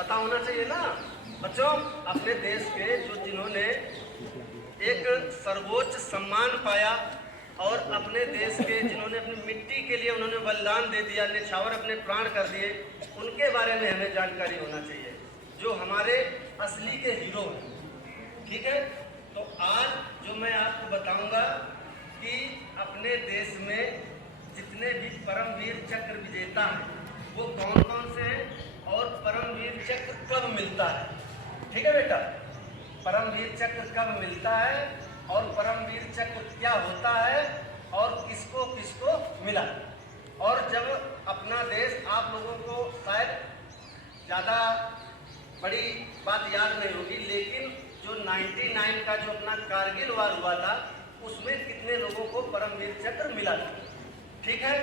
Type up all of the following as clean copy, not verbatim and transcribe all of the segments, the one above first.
पता होना चाहिए ना बच्चों। अपने देश के जो जिन्होंने एक सर्वोच्च सम्मान पाया और अपने देश के जिन्होंने अपनी मिट्टी के लिए उन्होंने बलिदान दे दिया, निछावर अपने प्राण कर दिए, उनके बारे में हमें जानकारी होना चाहिए, जो हमारे असली के हीरो हैं। ठीक है, तो आज जो मैं आपको बताऊंगा कि अपने देश में जितने भी परमवीर चक्र विजेता हैं वो कौन कौन से हैं और परमवीर चक्र कब मिलता है। ठीक है बेटा, परमवीर चक्र कब मिलता है और परमवीर चक्र क्या होता है और किसको किसको मिला। और जब अपना देश, आप लोगों को शायद ज़्यादा बड़ी बात याद नहीं होगी, लेकिन जो 99 का जो अपना कारगिल वार हुआ था उसमें कितने लोगों को परमवीर चक्र मिला था। ठीक है,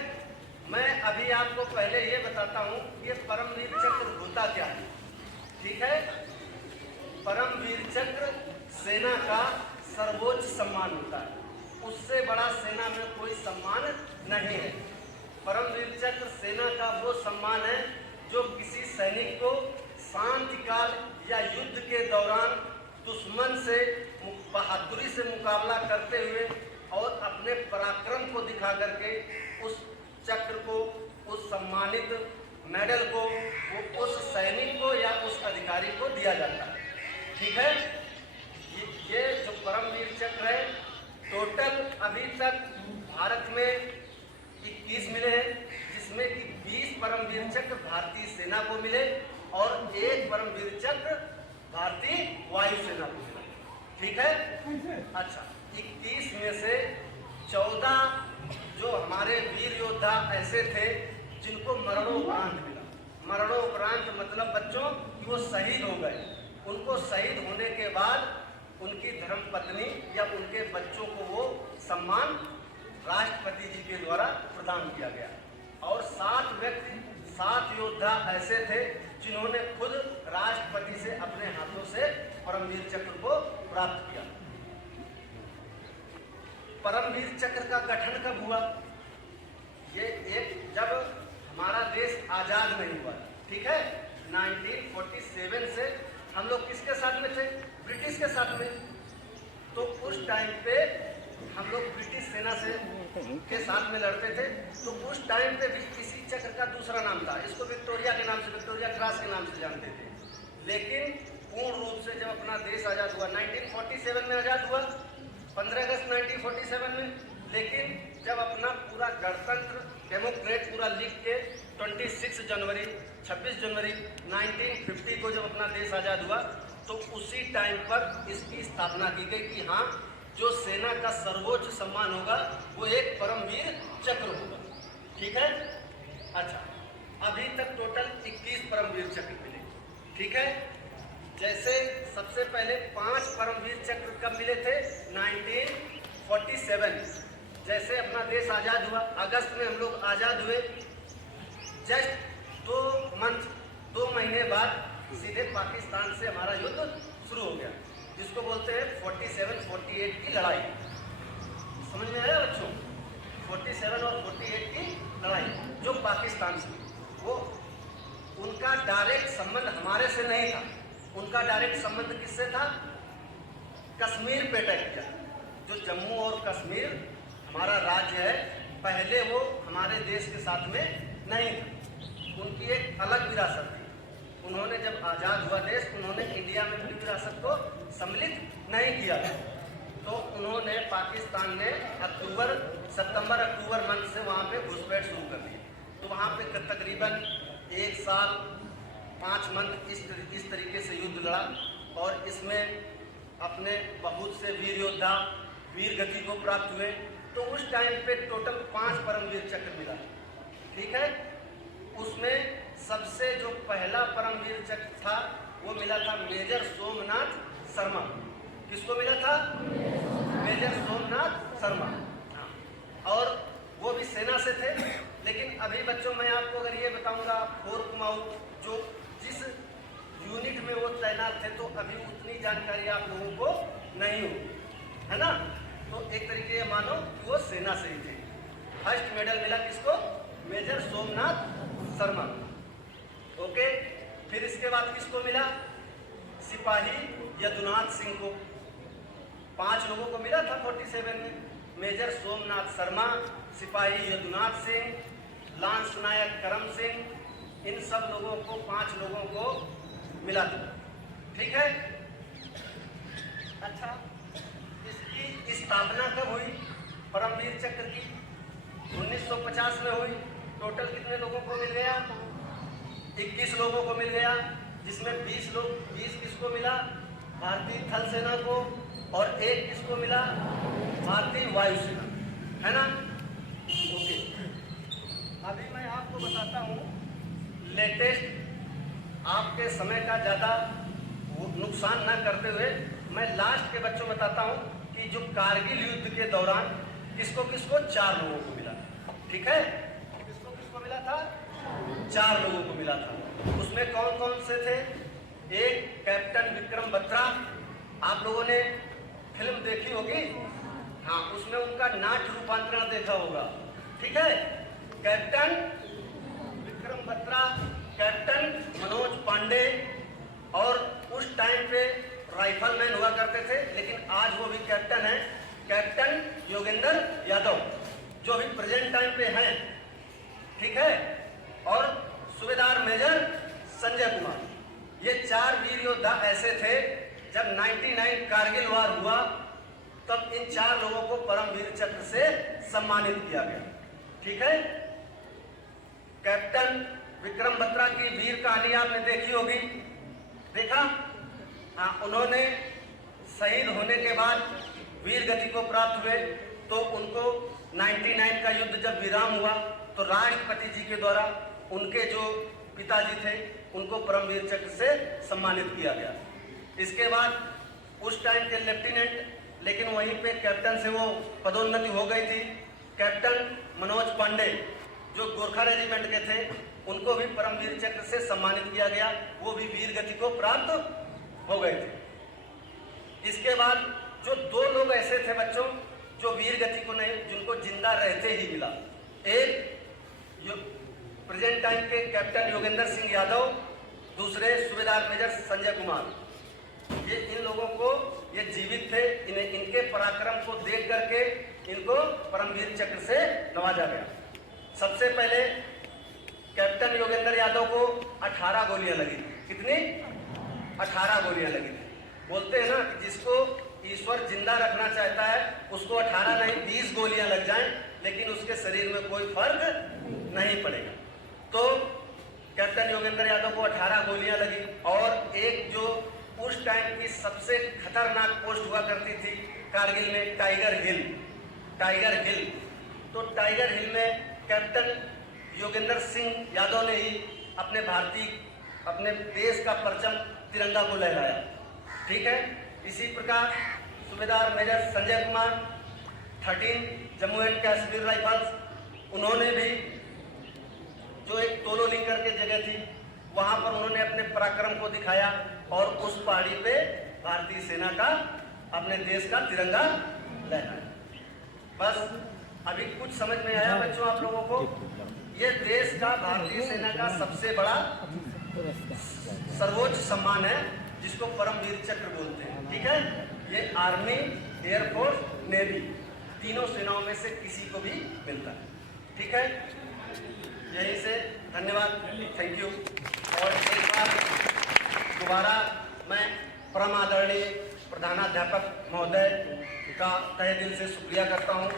मैं अभी आपको पहले ये बताता हूँ कि परमवीर चक्र होता क्या है। ठीक है, परमवीर चक्र सेना का सर्वोच्च सम्मान होता है, उससे बड़ा सेना में कोई सम्मान नहीं है। परमवीर चक्र सेना का वो सम्मान है जो किसी सैनिक को शांति काल या युद्ध के दौरान दुश्मन से बहादुरी से मुकाबला करते हुए और अपने पराक्रम को दिखा करके उस चक्र को, उस सम्मानित मेडल को वो उस सैनिक को या उस अधिकारी को दिया जाता है। ठीक है, ये जो परमवीर चक्र है, टोटल अभी तक भारत में 21 मिले हैं, जिसमें कि 20 परमवीर चक्र भारतीय सेना को मिले और 1 परमवीर चक्र भारतीय वायुसेना को मिला। ठीक है, अच्छा, 21 में से 14 जो हमारे वीर योद्धा ऐसे थे जिनको मरणोपरांत मिला। मरणोपरांत मतलब बच्चों कि वो शहीद हो गए। उनको शहीद होने के बाद उनकी धर्मपत्नी या उनके बच्चों को वो सम्मान राष्ट्रपति जी के द्वारा प्रदान किया गया। और 7 व्यक्ति, 7 योद्धा ऐसे थे जिन्होंने खुद राष्ट्रपति से अपने हाथों से परमवीर चक्र को प्राप्त किया। परमवीर चक्र का गठन कब हुआ? ये एक जब हमारा देश आजाद नहीं हुआ। ठीक है, 1947 से हम लोग किसके साथ में थे? ब्रिटिश के साथ में। तो उस टाइम पे हम लोग ब्रिटिश सेना से के साथ में लड़ते थे। तो उस टाइम पे भी इसी चक्र का दूसरा नाम था, इसको विक्टोरिया के नाम से, विक्टोरिया क्रॉस के नाम से जानते थे। लेकिन पूर्ण रूप से जब अपना देश आज़ाद हुआ, 1947 में आज़ाद हुआ, 15 अगस्त 1947 में। लेकिन जब अपना पूरा गणतंत्र डेमोक्रेट पूरा लिख के 26 जनवरी 1950 को जब अपना देश आज़ाद हुआ, तो उसी टाइम पर इसकी स्थापना की गई कि हाँ, जो सेना का सर्वोच्च सम्मान होगा वो एक परमवीर चक्र होगा। ठीक है, अच्छा, अभी तक टोटल 21 परमवीर चक्र मिले। ठीक है, जैसे सबसे पहले 5 परमवीर चक्र कब मिले थे? 1947, जैसे अपना देश आज़ाद हुआ, अगस्त में हम लोग आज़ाद हुए। जस्ट 2 महीने बाद सीधे पाकिस्तान से हमारा युद्ध शुरू हो गया, जिसको बोलते हैं 47-48 की लड़ाई। समझ में आया बच्चों? 47 और 48 की लड़ाई जो पाकिस्तान से, वो उनका डायरेक्ट संबंध हमारे से नहीं था। उनका डायरेक्ट संबंध किससे था? कश्मीर पे अटैक किया। जो जम्मू और कश्मीर हमारा राज्य है, पहले वो हमारे देश के साथ में नहीं था। उनकी एक अलग विरासत थी। उन्होंने जब आज़ाद हुआ देश, उन्होंने इंडिया में अपनी विरासत को सम्मिलित नहीं किया। तो उन्होंने, पाकिस्तान ने सितंबर-अक्टूबर मंथ से वहाँ पे घुसपैठ शुरू कर दी। तो वहाँ पे तकरीबन 1 साल 5 मंथ इस तरीके से युद्ध लड़ा और इसमें अपने बहुत से वीर योद्धा वीर गति को प्राप्त हुए। तो उस टाइम पे टोटल 5 परमवीर चक्र मिला। ठीक है, उसमें सबसे जो पहला परमवीर चक्र था वो मिला था मेजर सोमनाथ शर्मा। किसको मिला था? मेजर सोमनाथ शर्मा। हाँ, और वो भी सेना से थे। लेकिन अभी बच्चों मैं आपको अगर ये बताऊंगा, 4 कुमाऊं जो जिस यूनिट में वो तैनात थे, तो अभी उतनी जानकारी आप लोगों को नहीं होगी, है ना? तो एक तरीके मानो कि वो सेना से ही थे। फर्स्ट मेडल मिला किसको? मेजर सोमनाथ शर्मा। ओके, फिर फिर इसके बाद किसको मिला? सिपाही यदुनाथ सिंह को। 5 लोगों को मिला था 47 में। मेजर सोमनाथ शर्मा, सिपाही यदुनाथ सिंह, लांस नायक करम सिंह, इन सब लोगों को 5 लोगों को मिला था। ठीक है। अच्छा, इसकी स्थापना कब हुई परमवीर चक्र की? 1950 में हुई। टोटल कितने लोगों को मिल गया? 21 लोगों को मिल गया, जिसमें 20 किसको मिला? भारतीय थल सेना को, और 1 किसको मिला? भारतीय वायुसेना, है ना? ओके। अभी मैं आपको बताता हूँ लेटेस्ट, आपके समय का ज़्यादा नुकसान न करते हुए मैं लास्ट के बच्चों बताता हूँ कि जो कारगिल युद्ध के दौरान किसको किसको 4 लोगों को मिला। ठीक है, किसको किसको मिला था? 4 लोगों को मिला था। उसमें कौन कौन से थे? एक कैप्टन विक्रम बत्रा, आप लोगों ने फिल्म देखी होगी, हाँ, उसमें उनका नाट्य रूपांतरण देखा होगा। ठीक है, कैप्टन विक्रम बत्रा, कैप्टन मनोज पांडे, और उस टाइम पे राइफलमैन हुआ करते थे, लेकिन आज वो भी कैप्टन है, कैप्टन योगेंद्र यादव, जो अभी प्रेजेंट टाइम पे हैं। ठीक है, और सूबेदार मेजर संजय कुमार। ये 4 वीर योद्धा ऐसे थे, जब 99 कारगिल वार हुआ तब इन 4 लोगों को परमवीर चक्र से सम्मानित किया गया। ठीक है, कैप्टन विक्रम बत्रा की वीर कहानी आपने देखी होगी, देखा? हाँ, उन्होंने शहीद होने के बाद वीर गति को प्राप्त हुए, तो उनको 99 का युद्ध जब विराम हुआ तो राष्ट्रपति जी के द्वारा उनके जो पिताजी थे उनको परमवीर चक्र से सम्मानित किया गया। इसके बाद उस टाइम के लेफ्टिनेंट, लेकिन वहीं पे कैप्टन से वो पदोन्नति हो गई थी, कैप्टन मनोज पांडे जो गोरखा रेजिमेंट के थे, उनको भी परमवीर चक्र से सम्मानित किया गया, वो भी वीर गति को प्राप्त हो गए थे। इसके बाद जो 2 लोग ऐसे थे बच्चों जो वीर गति को नहीं, जिनको जिंदा रहते ही मिला, एक प्रेजेंट टाइम के कैप्टन योगेंद्र सिंह यादव, दूसरे सूबेदार मेजर संजय कुमार। ये इन लोगों को, ये जीवित थे, इन्हें इनके पराक्रम को देख करके इनको परमवीर चक्र से नवाजा गया। सबसे पहले कैप्टन योगेंद्र यादव को 18 गोलियां लगी। कितनी? 18 गोलियां लगी थी। बोलते हैं ना कि जिसको ईश्वर जिंदा रखना चाहता है उसको 18 नहीं 20 गोलियां लग जाएं, लेकिन उसके शरीर में कोई फर्क नहीं पड़ेगा। तो कैप्टन योगेंद्र यादव को 18 गोलियां लगी, और एक जो उस टाइम की सबसे खतरनाक पोस्ट हुआ करती थी कारगिल में, टाइगर हिल। तो टाइगर हिल में कैप्टन योगेंद्र सिंह यादव ने ही अपने देश का परचम तिरंगा को लहराया। ठीक है, इसी प्रकार सूबेदार major Sanjay Kumar 13 Jammu and Kashmir rifles, उन्होंने भी जो एक तोलो लिंकर की जगह थी वहां पर उन्होंने अपने पराक्रम को दिखाया, और उस पहाड़ी पे भारतीय सेना का, अपने देश का तिरंगा लहराया। बस अभी कुछ समझ में आया बच्चों आप लोगों को? ये देश का, भारतीय सेना का सबसे बड़ा सर्वोच्च सम्मान है, जिसको परमवीर चक्र बोलते हैं। ठीक है, ये आर्मी, एयरफोर्स, नेवी, तीनों सेनाओं में से किसी को भी मिलता है। ठीक है, यहीं से धन्यवाद, थैंक यू। और एक बार दोबारा मैं परम आदरणीय प्रधानाध्यापक महोदय का तहे दिल से शुक्रिया करता हूँ।